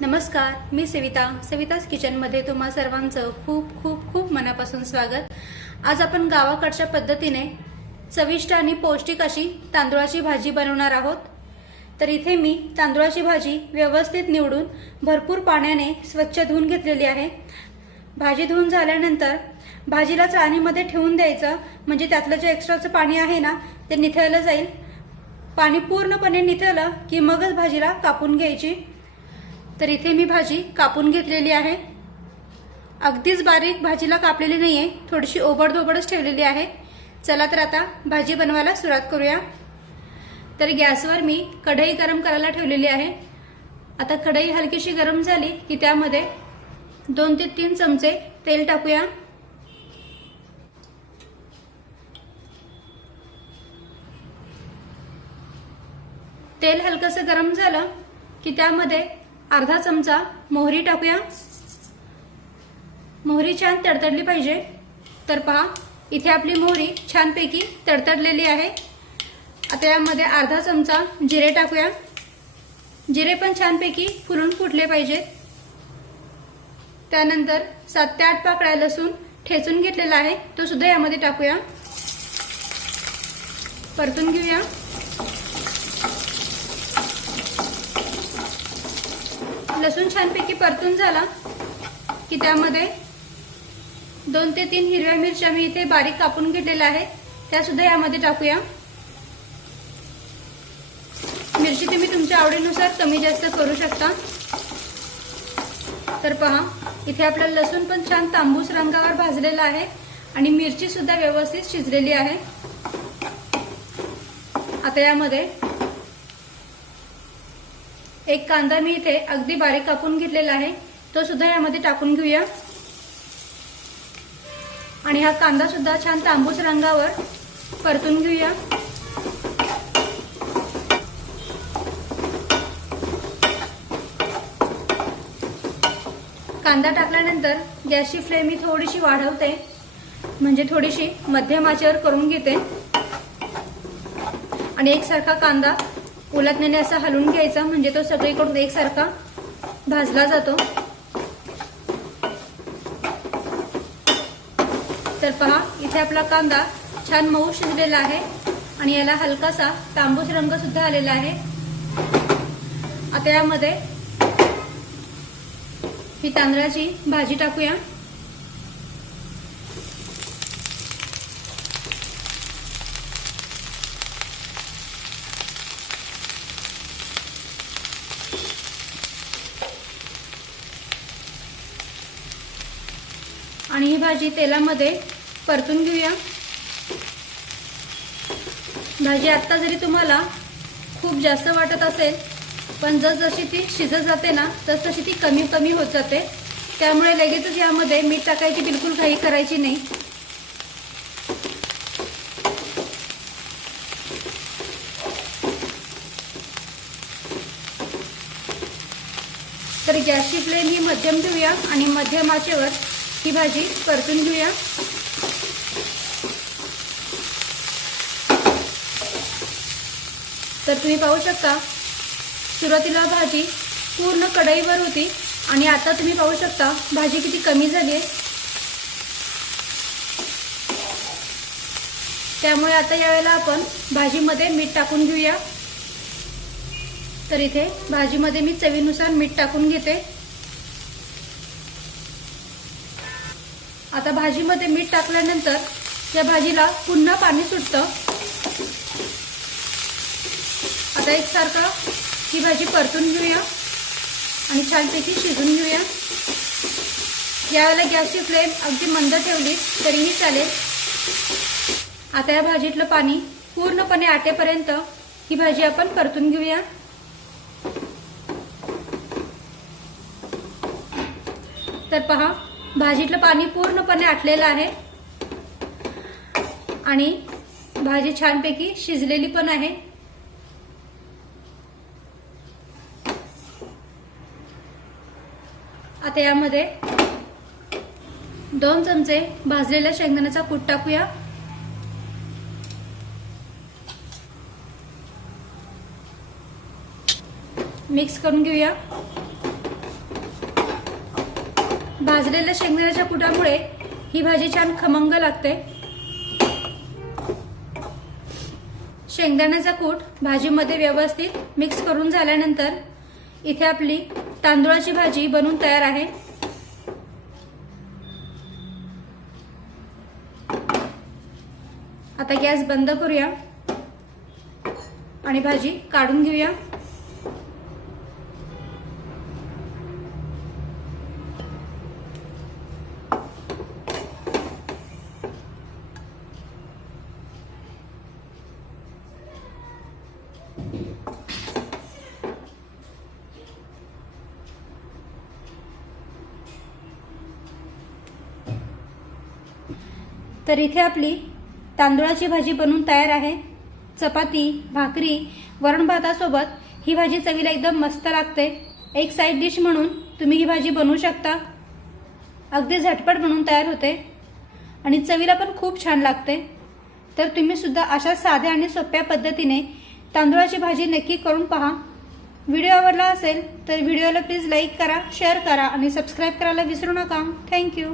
नमस्कार मी सविता. सविताज किचनमध्ये तुम्हा सर्वांचं खूप खूप खूप मनापासून स्वागत. आज आपण गावाकडच्या पद्धतीने चविष्ट आणि पौष्टिक अशी तांदूळाची भाजी बनवणार आहोत. तर इथे मी तांदूळाची भाजी व्यवस्थित निवडून भरपूर पाण्याने स्वच्छ धुवून घेतलेली आहे. भाजी धुवून झाल्यानंतर भाजीला चाळणीमध्ये ठेवून द्यायचं. म्हणजे त्यातलं जे एक्स्ट्राचं पाणी आहे ना ते निथळलं जाईल. पाणी पूर्णपणे निथळलं की मगच भाजीला कापून घ्यायची. तर इथे मी भाजी कापून घेतलेली आहे. अगदीच बारीक भाजीला कापलेली नाही आहे थोडीशी ओबडधोबडच ठेवलेली आहे. चला तर आता भाजी बनवायला सुरुवात करूया. तर गॅसवर मी कढई गरम करायला ठेवलेली आहे. आता कढई हलकीशी गरम झाली की त्यामध्ये दोन ते तीन चमचे तेल टाकूया. तेल हलकंसं गरम झालं की त्यामध्ये अर्धा चमचा मोहरी टाकूया. मोहरी छान तडतडली पाहिजे. तर पहा इथे आपली मोहरी छानपैकी तडतडलेली आहे. आता यामध्ये अर्धा चमचा जिरे टाकूया. जिरे पण छानपैकी फुलून फुटले पाहिजेत. त्यानंतर सात ते आठ पाकळ्या लसूण ठेचून घेतलेला आहे. तो सुद्धा यामध्ये टाकूया. परतून घेऊया. लसूण छानपैकी परतून झाला की त्यामध्ये दोन ते तीन हिरव्या मिरच्या मी इथे बारीक कापून घेतलेल्या आहेत. त्या सुद्धा यामध्ये टाकूया. मिरची तुम्ही तुमच्या आवडीनुसार कमी जास्त करू शकता. तर पहा इथे आपला लसूण पण छान तांबूस रंगावर भाजलेला आहे आणि मिरची सुद्धा व्यवस्थित शिजलेली आहे. आता यामध्ये एक कांदा मी इथे अगदी बारीक कापून घेतलेला आहे. तो सुद्धा यामध्ये टाकून घेऊया. आणि हा कांदा सुद्धा छान तांबूस रंगावर परतून घेऊया. कांदा टाकल्यानंतर गॅसची फ्लेम मी थोडीशी वाढवते. म्हणजे थोडीशी मध्यम आचेवर करून घेते. आणि एकसारखा कांदा उलटण्याने असा हलवून घ्यायचा म्हणजे तो सगळीकडून एकसारखा भाजला जातो. तर पहा इथे आपला कांदा छान मऊ शिजलेला आहे आणि याला हलकासा तांबूस रंग सुद्धा आलेला आहे. आता यामध्ये ही तांदळाची भाजी टाकूया. आणि ही भाजी तेलामध्ये परतून घेऊया. भाजी आत्ता जरी तुम्हाला खूप जास्त वाटत असेल पण जसजशी ती शिजत जाते ना तसतशी ती कमी कमी होत जाते. त्यामुळे लगेचच यामध्ये मीठ टाकायची बिलकुल काही करायची नाही. तर गॅसची फ्लेम ही मध्यम ठेवूया आणि मध्यम आचेवर ही भाजी परतून घेऊया. तर तुम्ही पाहू शकता सुरुवातीला भाजी पूर्ण कढईवर होती आणि आता तुम्ही पाहू शकता भाजी किती कमी झाली आहे. त्यामुळे आता यावेळेला आपण भाजीमध्ये मीठ टाकून घेऊया. तर इथे भाजीमध्ये मी चवीनुसार मीठ टाकून घेते. आता भाजीमध्ये मीठ टाकल्यानंतर या भाजीला पुन्हा पाणी सुटतं. आता एकसारखं ही भाजी परतून घेऊया आणि छानपैकी शिजून घेऊया. यावेळेला गॅसची फ्लेम अगदी मंद ठेवली तरीही चालेल. आता या भाजीतलं पाणी पूर्णपणे आटेपर्यंत ही भाजी आपण परतून घेऊया. तर पहा भाजीतलं पाणी पूर्णपणे आटलेलं आहे. आणि भाजी छानपैकी शिजलेली पण आहे. आता यामध्ये दोन चमचे भाजलेल्या शेंगदाण्याचा कूट टाकूया. मिक्स करून घेऊया. भाजलेल्या शेंगदाण्याच्या कुटामुळे ही भाजी छान खमंग लागते. शेंगदाण्याचा कूट भाजीमध्ये व्यवस्थित मिक्स करून झाल्यानंतर इथे आपली तांदूळाची भाजी बनून तयार आहे. आता गॅस बंद करूया आणि भाजी काढून घेऊया. तर इथे आपली तांदूळाची भाजी बनून तयार आहे. चपाती भाकरी वरण भातासोबत ही भाजी चवीला एकदम मस्त लागते. एक साईड डिश म्हणून तुम्ही ही भाजी बनवू शकता. अगदी झटपट बनवून तयार होते. आणि चवीला पण खूप छान लागते. तर तुम्ही सुद्धा अशा साध्या आणि सोप्या पद्धतीने तांदूळाची भाजी नक्की करून पहा. व्हिडिओ आवडला असेल तर व्हिडिओला प्लीज लाईक करा शेअर करा आणि सबस्क्राईब करायला विसरू नका. थँक्यू.